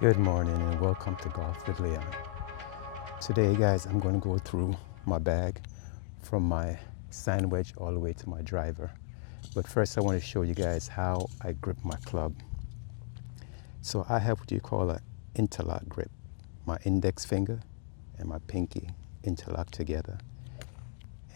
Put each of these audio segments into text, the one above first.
Good morning and welcome to Golf with Leon. Today guys, I'm going to go through my bag from my sand wedge all the way to my driver. But first I want to show you guys how I grip my club. So I have what you call an interlock grip. My index finger and my pinky interlock together.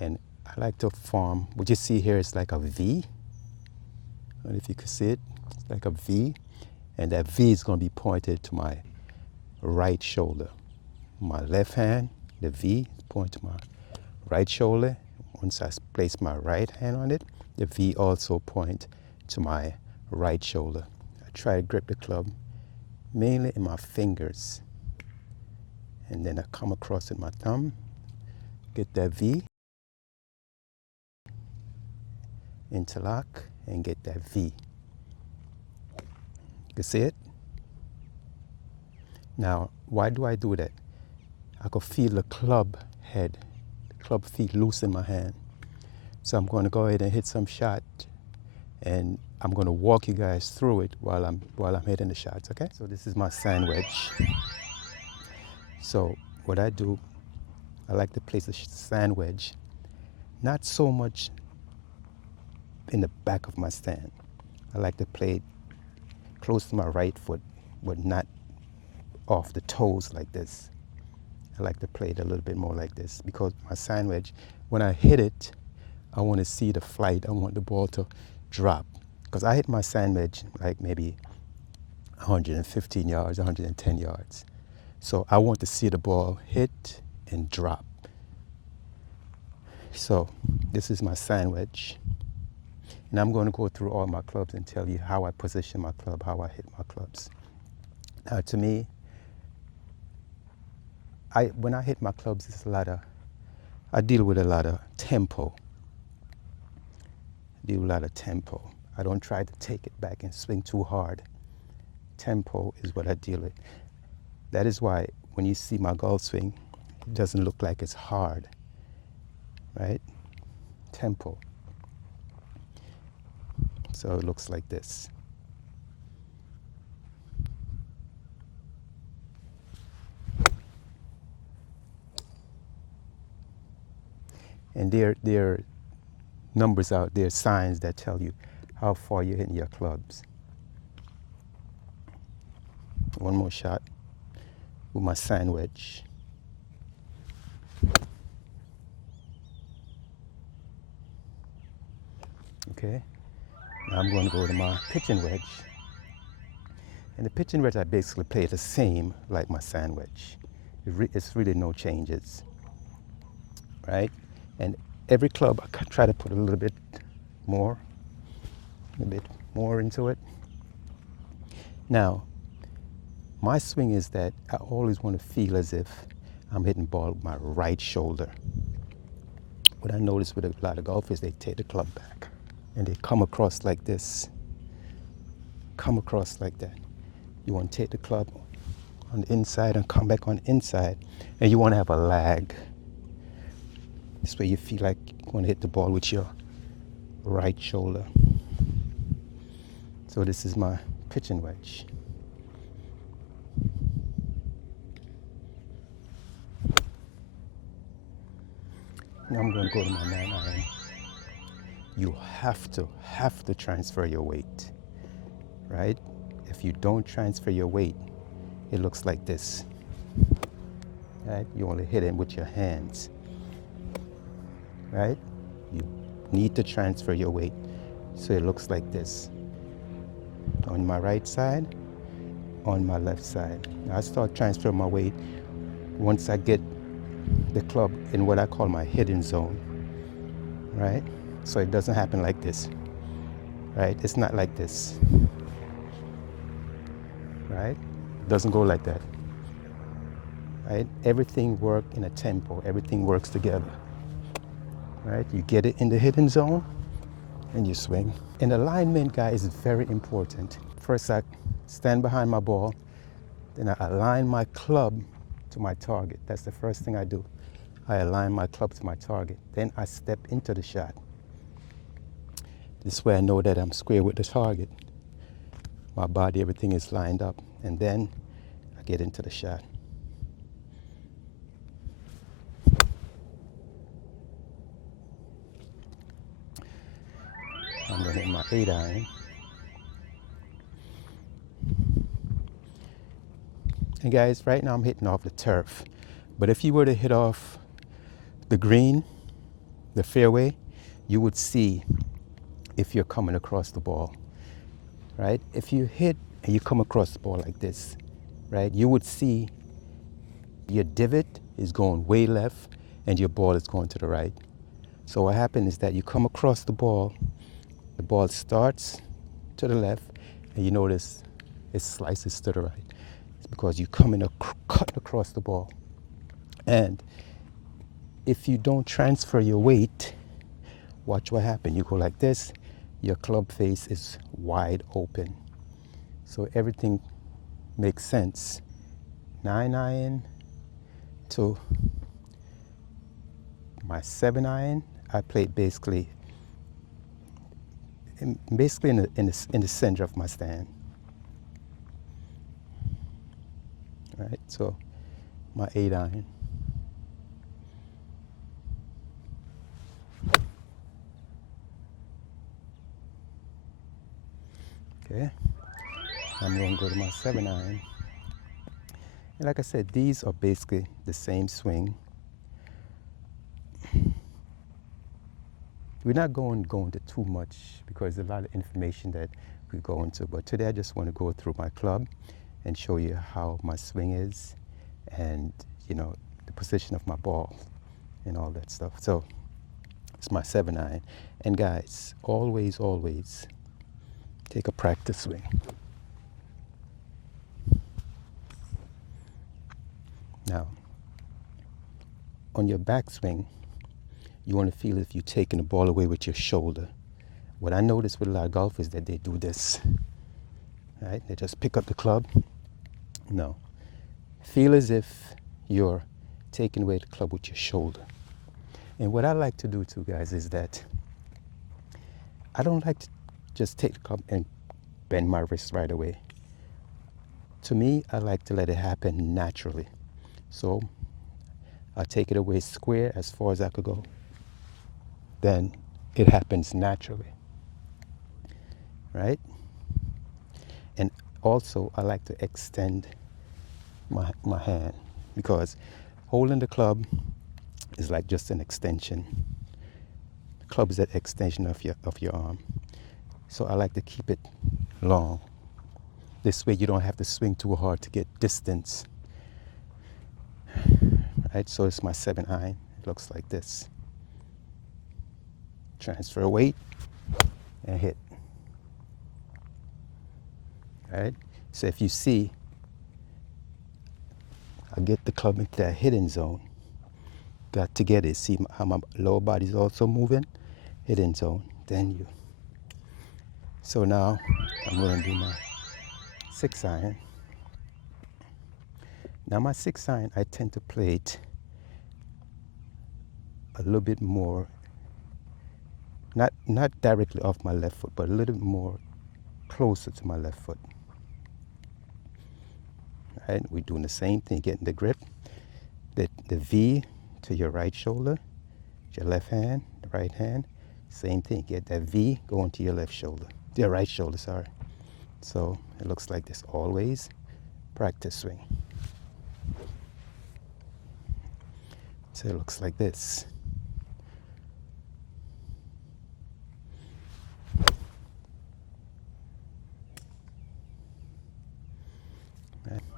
And I like to form, what you see here is like a V. I don't know if you can see it, it's like a V. And that V is going to be pointed to my right shoulder. My left hand, the V, point to my right shoulder. Once I place my right hand on it, the V also point to my right shoulder. I try to grip the club mainly in my fingers. And then I come across with my thumb, get that V, interlock, and get that V. You see it? Now, why do I do that? I could feel the club head, the club feet loose in my hand. So I'm going to go ahead and hit some shot, and I'm going to walk you guys through it while I'm hitting the shots, okay? So this is my sand wedge. So what I do, I like to place the sand wedge, not so much in the back of my stand. I like to play it close to my right foot, but not off the toes like this. I like to play it a little bit more like this because my sand wedge, when I hit it, I want to see the flight. I want the ball to drop because I hit my sand wedge like maybe 115 yards, 110 yards. So I want to see the ball hit and drop. So this is my sand wedge. And I'm going to go through all my clubs and tell you how I position my club, how I hit my clubs. Now to me, when I hit my clubs, I deal with a lot of tempo. I don't try to take it back and swing too hard. Tempo is what I deal with. That is why when you see my golf swing, it doesn't look like it's hard, right? Tempo. So it looks like this. And there are numbers out there, signs that tell you how far you're hitting your clubs. One more shot with my sand wedge. Okay, now I'm going to go to my pitching wedge. And the pitching wedge, I basically play the same like my sand wedge. It's really no changes, right? And every club, I try to put a little bit more into it. Now, my swing is that I always want to feel as if I'm hitting the ball with my right shoulder. What I notice with a lot of golfers, they take the club back and they come across like this. Come across like that. You want to take the club on the inside and come back on the inside, and you want to have a lag. This way you feel like you want to hit the ball with your right shoulder. So this is my pitching wedge. Now I'm going to go to my 9-iron. You have to transfer your weight, right? If you don't transfer your weight, it looks like this, right? You only hit it with your hands, right? You need to transfer your weight so it looks like this. On my right side, on my left side. Now I start transferring my weight once I get the club in what I call my hidden zone, right? So it doesn't happen like this, right? It's not like this, right? It doesn't go like that, right? Everything works in a tempo. Everything works together, right? You get it in the hidden zone and you swing. And alignment, guys, is very important. First, I stand behind my ball, then I align my club to my target. That's the first thing I do. I align my club to my target. Then I step into the shot. This way I know that I'm square with the target. My body, everything is lined up. And then get into the shot. I'm going to hit my 8-iron. And guys, right now I'm hitting off the turf. But if you were to hit off the green, the fairway, you would see if you're coming across the ball, right? If you hit and you come across the ball like this, right, you would see your divot is going way left and your ball is going to the right. So what happens is that you come across the ball starts to the left, and you notice it slices to the right. It's because you come in a cut across the ball. And if you don't transfer your weight, watch what happens. You go like this, your club face is wide open. So everything makes sense. 9-iron to my 7-iron, I played basically in the center of my stand. Right, so my 8-iron. Okay, I'm going to go to my 7-iron. And like I said, these are basically the same swing. We're not going to too much because there's a lot of information that we go into. But today I just want to go through my club and show you how my swing is and, you know, the position of my ball and all that stuff. So it's my 7-iron. And guys, always, always take a practice swing. Now, on your backswing, you want to feel if you're taking the ball away with your shoulder. What I notice with a lot of golfers is that they do this, right? They just pick up the club. No. Feel as if you're taking away the club with your shoulder. And what I like to do too, guys, is that I don't like to just take the club and bend my wrist right away. To me, I like to let it happen naturally. So I take it away square as far as I could go. Then it happens naturally, right? And also I like to extend my hand, because holding the club is like just an extension. The club is that extension of your arm. So I like to keep it long. This way you don't have to swing too hard to get distance. Right, so it's my 7-iron. It looks like this. Transfer weight and hit. Right? So if you see, I get the club into that hidden zone. Got to get it. See how my lower body is also moving? Hidden zone. Then you. So now I'm going to do my 6-iron. Now my 6-iron, I tend to play it a little bit more, not directly off my left foot, but a little bit more closer to my left foot. Right? We're doing the same thing, getting the grip, the V to your right shoulder, your left hand, the right hand, same thing, get that V going to your left shoulder, your right shoulder, sorry. So it looks like this. Always practice swing. So it looks like this.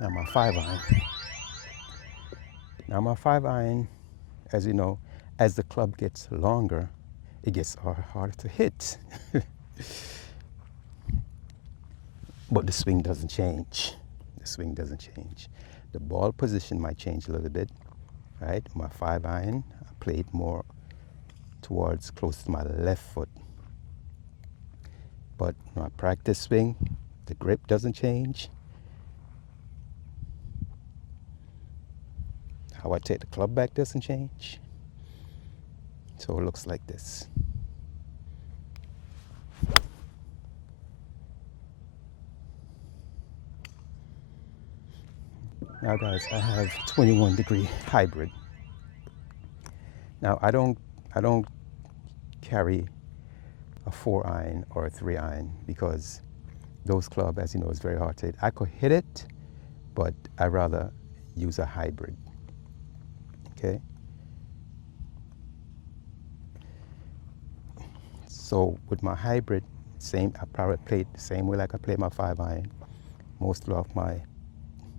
Now my 5-iron. Now my 5-iron, as you know, as the club gets longer, it gets harder to hit. But the swing doesn't change. The swing doesn't change. The ball position might change a little bit, right? My 5-iron, I played more towards close to my left foot. But my practice swing, the grip doesn't change. How I take the club back doesn't change. So it looks like this. Now guys, I have 21-degree hybrid. Now I don't carry a 4-iron or a 3-iron because those clubs, as you know, is very hard to hit. I could hit it, but I rather use a hybrid. Okay. So with my hybrid, I probably play it the same way like I play my 5-iron, mostly off my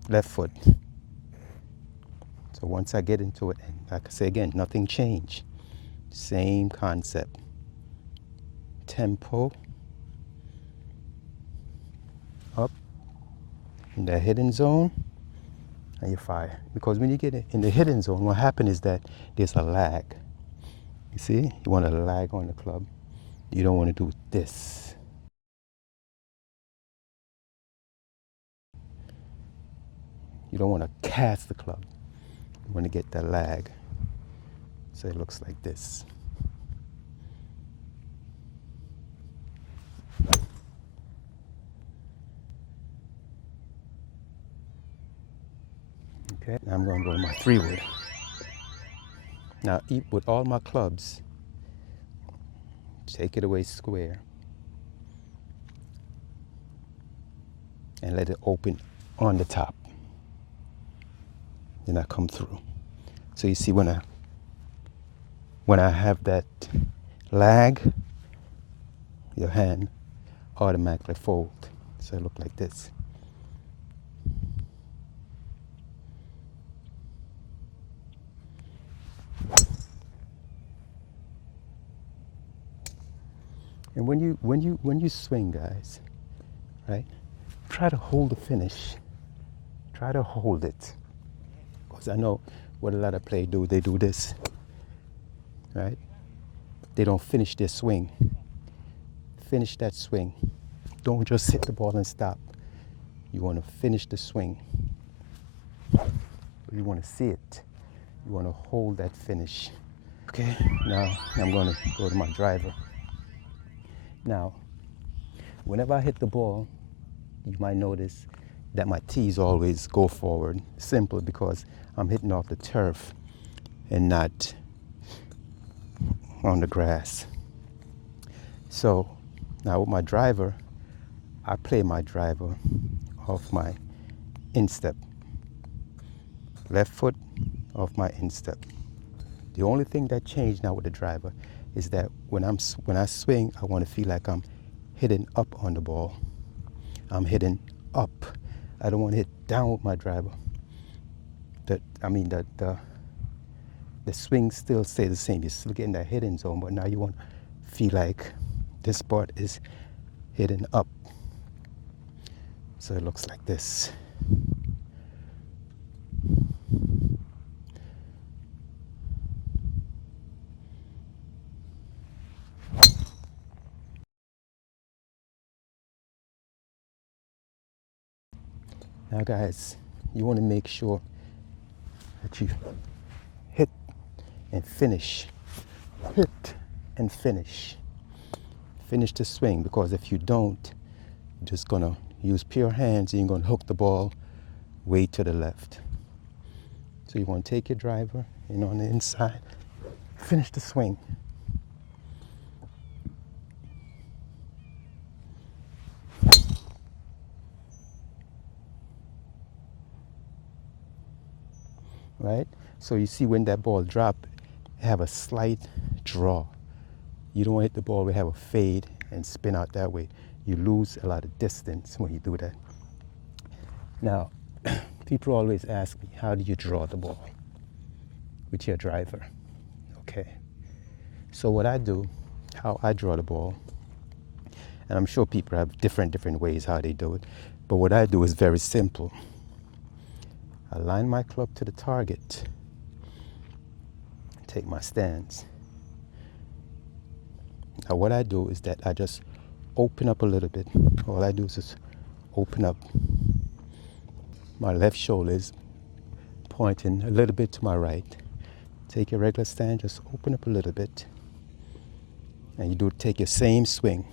left foot. So once I get into it, and like I say again, nothing changed. Same concept. Tempo up in the hidden zone, and you fire. Because when you get in the hidden zone, what happens is that there's a lag. You see, you want to lag on the club. You don't want to do this. You don't want to cast the club. You want to get that lag. So it looks like this. Okay, now I'm going to go to my 3-wood. Now, with all my clubs, take it away square and let it open on the top. Then I come through. So you see when I have that lag, your hand automatically fold. So it look like this. And when you swing, guys, right? Try to hold the finish. Try to hold it. Because I know what a lot of players do. They do this, right? They don't finish their swing. Finish that swing. Don't just hit the ball and stop. You want to finish the swing. You want to see it. You want to hold that finish. Okay, now I'm going to go to my driver. Now, whenever I hit the ball, you might notice that my tees always go forward. Simple, because I'm hitting off the turf and not on the grass. So now with my driver, I play my driver off my instep. Left foot off my instep. The only thing that changed now with the driver is that when I swing, I want to feel like I'm hitting up on the ball. I'm hitting up. I don't want to hit down with my driver. The swing still stays the same. You're still getting that hidden zone, but now you want to feel like this part is hitting up. So it looks like this. Now guys, you want to make sure that you hit and finish. Hit and finish. Finish the swing, because if you don't, you're just going to use pure hands and you're going to hook the ball way to the left. So you want to take your driver in on the inside, finish the swing. Right? So you see when that ball drop, have a slight draw. You don't want to hit the ball, we have a fade and spin out that way. You lose a lot of distance when you do that. Now, people always ask me, how do you draw the ball with your driver? Okay. So what I do, how I draw the ball, and I'm sure people have different ways how they do it, but what I do is very simple. I line my club to the target, take my stance. Now what I do is that I just open up a little bit. All I do is just open up. My left shoulder is pointing a little bit to my right. Take your regular stand, just open up a little bit. And you do take your same swing,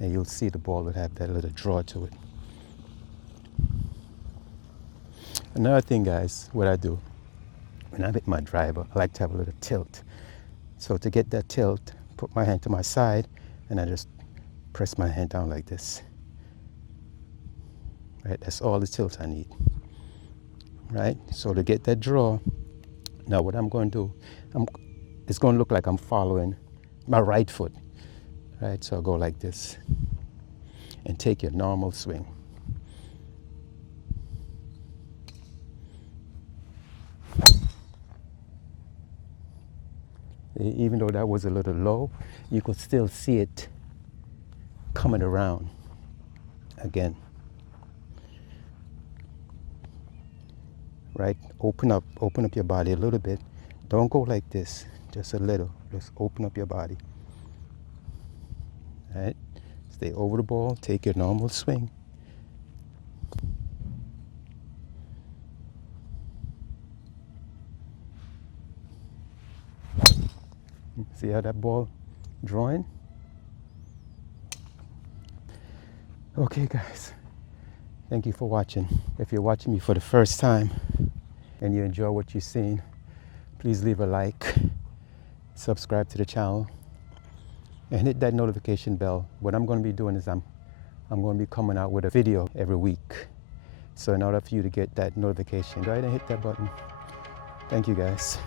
and you'll see the ball will have that little draw to it. Another thing, guys, what I do when I hit my driver, I like to have a little tilt. So to get that tilt, put my hand to my side and I just press my hand down like this. Right, that's all the tilt I need. Right, so to get that draw, now what I'm going to do, it's going to look like I'm following my right foot. Right, so I'll go like this and take your normal swing. Even though that was a little low, you could still see it coming around again. Right, open up your body a little bit. Don't go like this, just a little. Just open up your body. Right, stay over the ball, take your normal swing. See how that ball drawing? Okay, guys, thank you for watching. If you're watching me for the first time and you enjoy what you've seen, please leave a like, subscribe to the channel, and hit that notification bell. What I'm going to be doing is I'm going to be coming out with a video every week. So in order for you to get that notification, go ahead and hit that button. Thank you, guys.